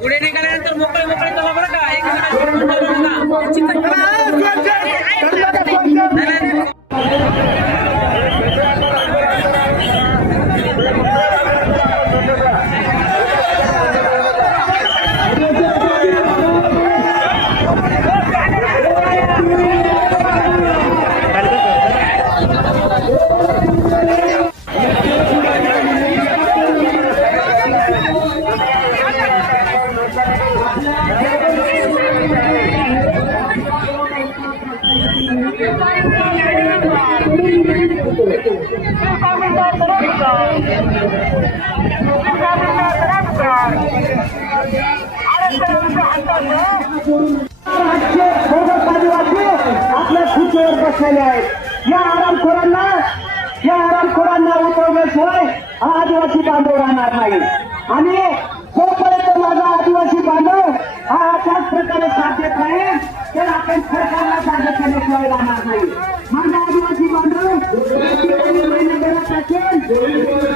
पुढे निघाल्यानंतर मोकळे मोकळे चला बरं का. एकमेकांना बोलू आपल्या खुर्चीवर बसलेले आहेत या आरामखोरांना या आरामखोरांना उठवल्याशिवाय हा आदिवासी बांधव राहणार नाही आणि जोपर्यंत माझा आदिवासी बांधव हा अशाच प्रकारे साथ देत नाही तर आपण सरकारला साध्य केल्याशिवाय राहणार नाही माझा आदिवासी बांधव ठिकाणी महिन्याभरात आणि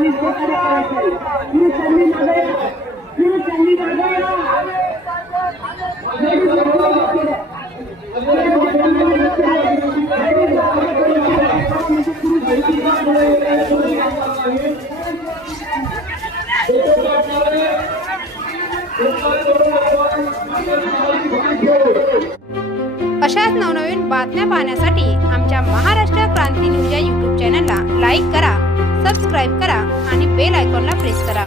आदिवासी बांधवांनी करायचे तुम्ही त्यांनी मागे या. त्यांनी अशाच नवनवीन बातम्या पाहण्यासाठी आमच्या महा பொருளாக பிரைஸ் தரா